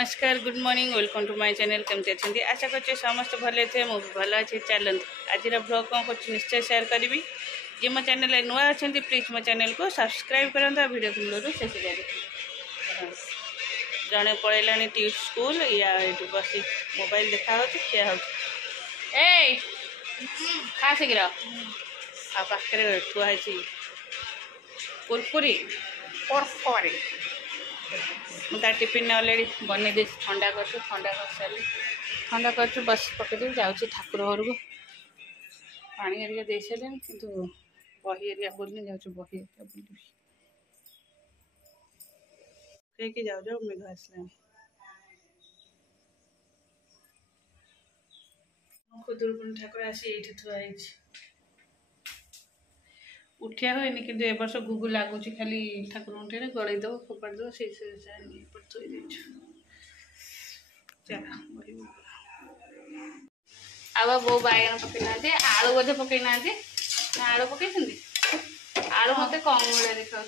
नमस्कार good morning welcome to my channel केमती अच्छे आशा करछे समस्त भले थे मु भल अच्छे चलत आज ब्लॉग कौन कर निश्चय शेयर करी जी मो चैनल नुआ अच्छा प्लीज मो चैनल को सब्सक्राइब करता वीडियो मूल शेष जड़े पलैला स्कूल या बस मोबाइल देखा खिया हो खा शीघ्र आ पाखे थुआई कुरकुरी कुरकुरी मुझे टिफिन अलरेडी बन दे ठंडा कर सारी ठंडा कर बस पकड़ जाऊँ ठाकुर घर को पानी एरिया दे सारे कि बही एरिया बोलनी जाऊँ बही एरिया बुल जाऊ मेघ आसला खुदुरकुणी ठाकुर आसी ये थुआई उठिया हुए कि ए वर्ष गुगु लगुच खाली ठाकुर उठे गड़े दब फोपाड़ दब से आवा बो बैगन पकई ना आलू बोधे पकई ना आलू पकई आलू मत कम भाया देखा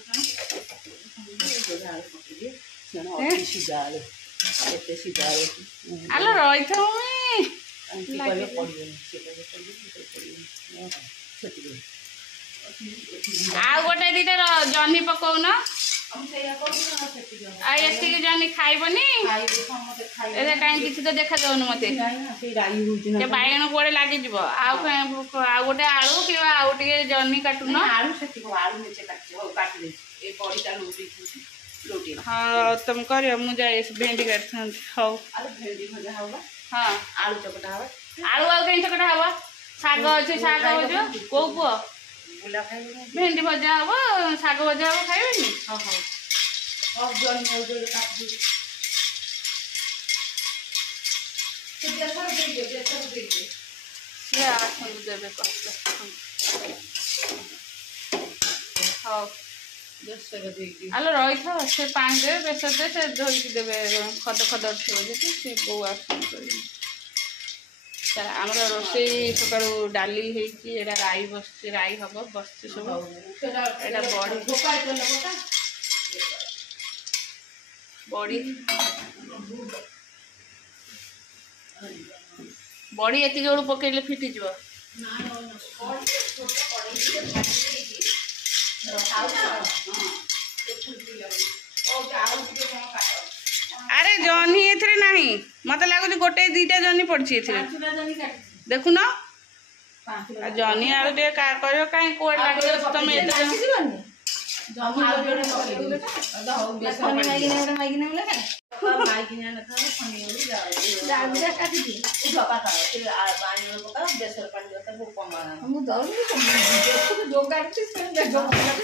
आलू रही था आ गोटे दीटा जह्नी पकाउन एतिक जह्नी खाइबनी कहीं किसी तो देखा जाऊन मत बैगन कड़े लगे आउ गोटे आलू कि जह्नी काटुन हाँ तुम कर मुझे भेंडी काटता हौ हाँ आलू चकटा आलू आउ कहीं चकटा हम शाग अच्छे शाग हो कौ पुआ भेंडी भजा हम शाग भजा हम खाइबे आलो रही था से पानी दे बेसर दे से धोई देवे खद खद थी बो आम रोसे सका डाली राई बस राई हम बस सब बड़ी बड़ी एति जोड़ पकड़े फिटिज अरे जह्नी एथरे नहीं मत लगुच गोटे दीटा जह्नी पड़ी देखुन जह्नी आलू टे कर कहीं कौन लगे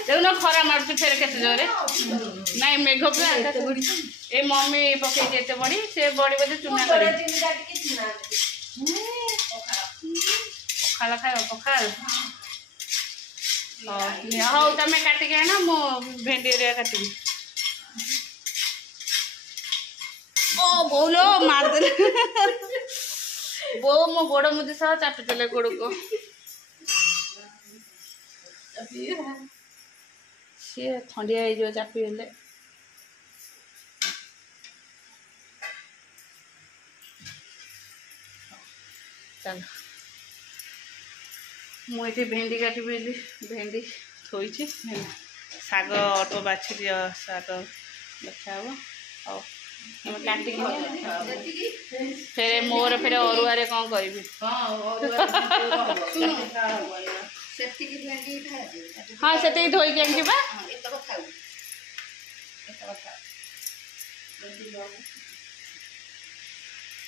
तुम खरा मार्च फेर के जोरे नाई मेघ ए मम्मी पकई बड़ी से बड़ी बोधे चुना कर पखाल खाए पखाल हाँ तुम काटिक आना मो भेंडी एरिया काटि ओ बोलो मारदे बो मो गोड़ मुझे सह चाटुले गोड़ को सी थंडिया हो चापी हेले चल मुझे भेंडी काटी भेंडी थोड़ी शाग अल्प बाछी दियो शाग देखा हम और काटिक फिर मोर फिर अरुआ कौन करी हाँ से धोई आनवा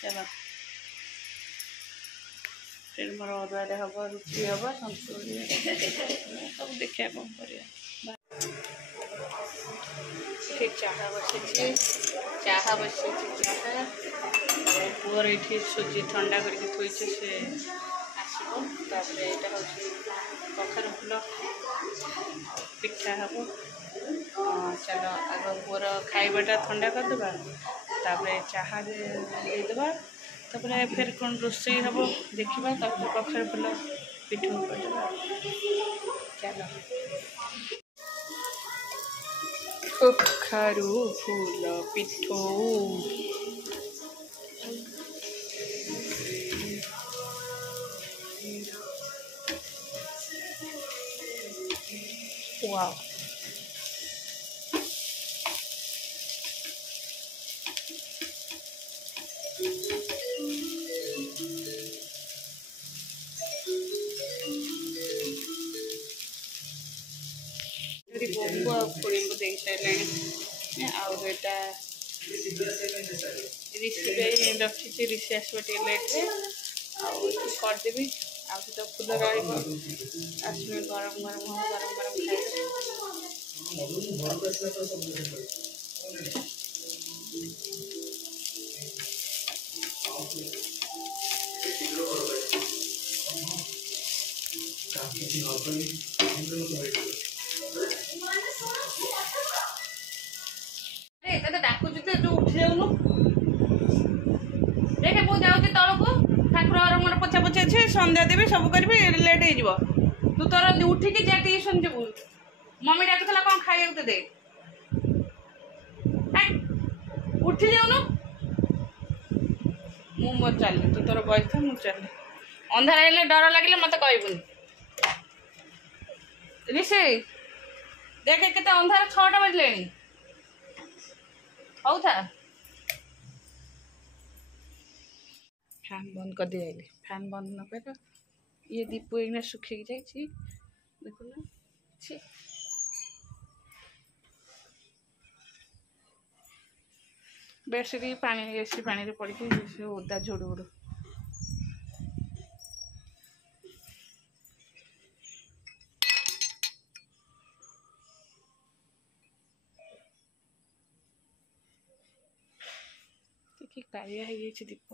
चलो फिर मोर अरुआ हम रुटी हम सन्तुली सब देखा कौन कर चाह बसई चाह बसई चाह पुअर ये सुजी ठंडा करके थोचे से आसपर यहाँ हूँ कखार फूल पिठा हम चलो आग पुअर खाइबाटा ठंडा करदे तापर चाह देदेबा तापर फिर कौन रोसे हम देखा कखार फूल पिठू करदेबा चलो कखारू फूल पिठू वाओ बोंबो पूरी को दे सारे आउटा ऋषि रखी ऋषि आसवे लेट्रे करदेवी तो फुल रसवे गरम गरम हो गरम गरम खाए डाकुच तो उठी जाऊनु देखे मुझे जाऊँ तलक ठाकुर मोर पोछा पोछी अच्छे सन्ध्या देवी सब करी लेट हो तू तोर उठिकी जा ट्यूशन जीवु मम्मी डाकुला कौन खाइए तो दे उठी जाऊनु मु मोर चलि तू तोर बस था मुझे चल अंधार हेल्ले डर लगे मत कहबुनि ऋषि देखे के अंधार 6टा बजले हौ था फैन बंद कर दिया फैन बंद न कर ये दीप एक सुखी जाइए देखो ना बेडसीट पानी एसी पानी पड़ी ओदा झोड़ उड़ कि कालिया है दीप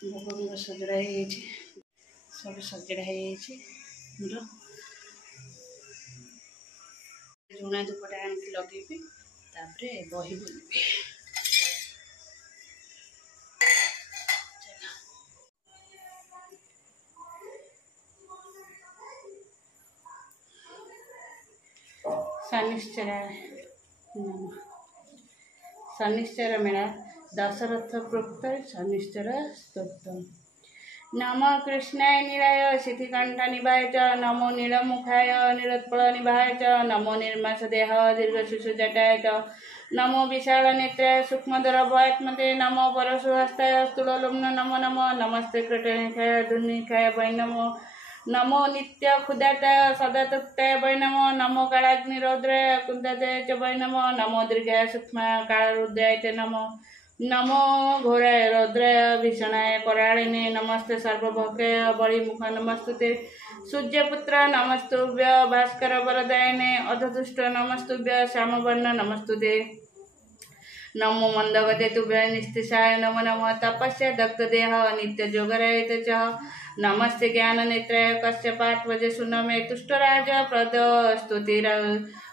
भोग सजड़ा सब सजड़ा झुणा धूपटा आनिक लगे बही बुलबी शनिश्चर मेला दशरथ प्रोक्त शनिश्चर स्तोत्र नमो कृष्णाय नीलाय शिथिकंठ निभाय च नमो नीलमुखाय निरोत्पल निभाय च नमो निर्मास देह दीर्घशिशु जटाय च नमो विशाल नेत्राय सूक्ष्मधर भयात्मते नमो परशुहस्ताय स्थूललुम्न नमो नमो नमस्ते कृटनिखाय दुर्निखाय वै नमो नमो नित्य क्षुधाताय सदातुक्ताय वै नमो नमो कालाग्निरौद्राय कुंदताय च वै नमो नमो दीर्घाय सूक्ष्म कालरुद्राय च नमो नमो घोराय रौद्राय भीषणाय करालिने नमस्ते सर्वभोगाय बलिमुख नमस्तुते सूर्यपुत्र नमस्तुभ्य भास्कर वरदायिने अधतुष्ट नमस्तुभ्य श्यामवर्ण नमस्तुते नमो मंदगते तुभ्य निस्तिशाय नमो नमः तपस्या दग्धदेह नित्ययोगरहित च नमस्ते ज्ञान नेत्राय कश्यपात्वजे सुनमे तुष्टराज प्रद स्तुतिर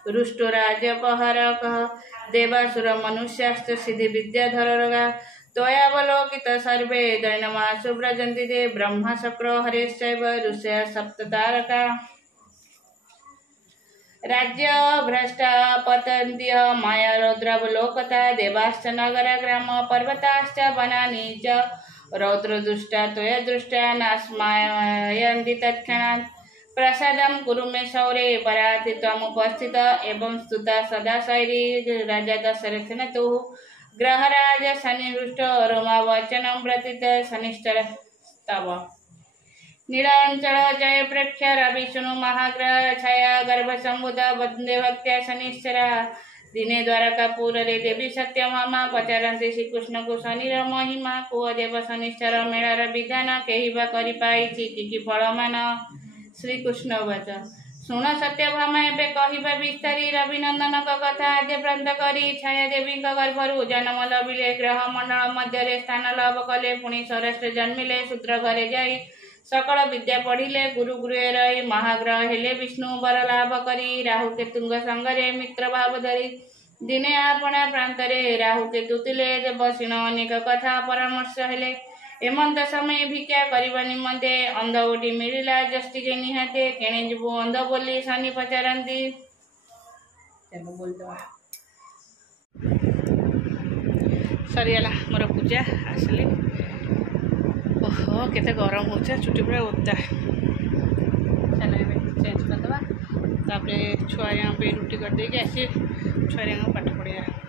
रुष्टराज पहरक देवासुर मनुष्यास्त सिद्धि विद्याधर त्वयावलोकित सर्वे दैनमा सुव्रजन्ति ते ब्रह्म शक्रो हरेश्चैव ऋषयः सप्ततारका राज्य भ्रष्टा पतन्त्य माया रौद्रावलोकता देवाश्च नगर ग्राम पर्वताश्च वनानि च रौद्रदुष्टा त्वया दृष्टा नास्मायन्ति तत्क्षणात् प्रसादं कुरु मे शौरे पराति त्वमुपस्थित एवं स्तुता सदा शैरी राजा दशरथेन तु ग्रहराज सन्निहृष्ट रोमावचनं प्रतीत सनिष्ठस्तव नीलांचल जय प्रेक्ष्य रविशुनु महाग्रह छाया गर्भसंबुध वंदे भक्त्या शनिश्चरा दिने द्वारकापुर रे देवी सत्यभामा पचारती श्रीकृष्ण को शनिर महिमा कुह देव शनिश्चर मेलार विधान कहिबा करि पाइछि कि फलमान श्रीकृष्ण वाच शुण सत्यभामा एबे कहिबा विस्तारी रविनंदन कथा आद्य प्रांत करी छाया देवी गर्भरु जन्म लभिले ग्रह मंडल मध्य स्थान लाभ कले पुणी स्वराष्ट्र जन्मिले शूद्र घरे जाई सकल विद्या पढ़िले गुरु गृह रही महाग्रह हेले विष्णु वर लाभ करी राहु केतुंग संगरे मित्र भाव धरी दिने आपणा प्रांतरे राहु केतु तिले देवशीण अनेक कथा परामर्श हेले हेमंत समय भिक्षा करबा निमंते अंध गोटी मिलिला जस्टिके निहाते केणे जीवु अंध बोली शनि पचारती सरीगला मोर पूजा आसली ओहो केते गरम हो चुटी पूरा ओदा चलो चेंज करदे छुआ पे रुटी कर देगी आसी छुआ पाठ पढ़िया।